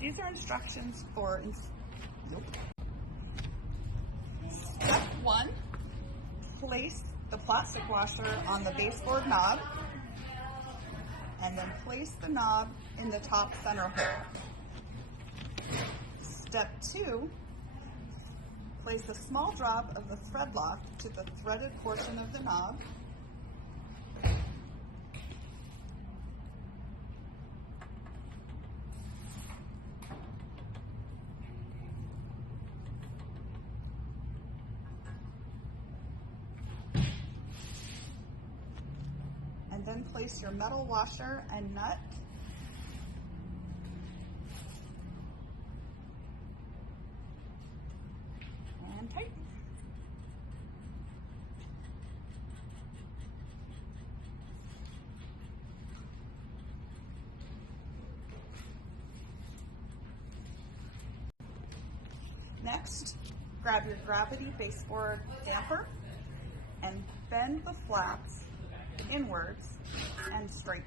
These are instructions for Step 1, place the plastic washer on the baseboard knob and then place the knob in the top center hole. Step 2, place a small drop of the thread lock to the threaded portion of the knob. And then place your metal washer and nut and tighten. Next, grab your gravity baseboard damper and bend the flaps inwards and straighten.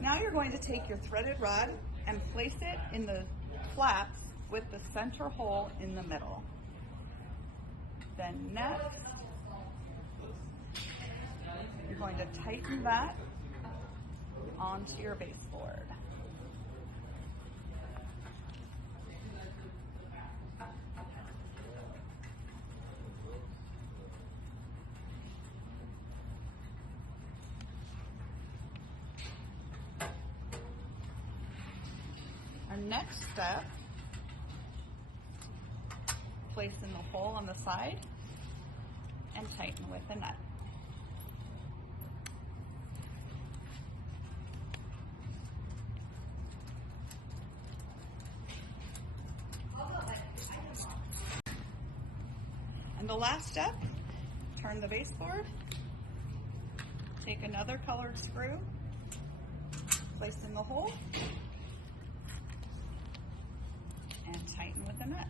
Now you're going to take your threaded rod and place it in the flaps with the center hole in the middle. Then next, you're going to tighten that onto your baseboard. Our next step, place in the hole on the side and tighten with a nut. And the last step, turn the baseboard, take another colored screw, place in the hole, and tighten with a nut.